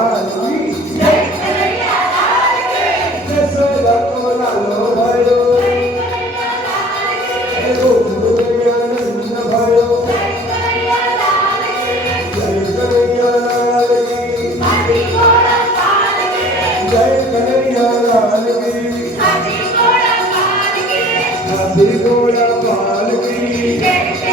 લાલ કી જય કનૈયા લાલ કી જસોદા કો લાલો ભયો જય કનૈયા લાલ કી ગોકુળમાં નંદ ભયો જય કનૈયા લાલ કી જય કનૈયા લાલ કી હાથી ઘોડા લાલ કી જય કનૈયા લાલ કી હાથી ઘોડા લાલ કી હાથી ઘોડા લાલ કી